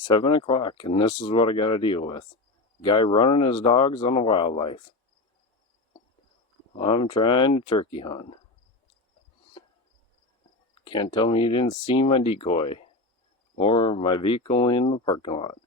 7 o'clock, and this is what I gotta deal with. Guy running his dogs on the wildlife. I'm trying to turkey hunt. Can't tell me you didn't see my decoy or my vehicle in the parking lot.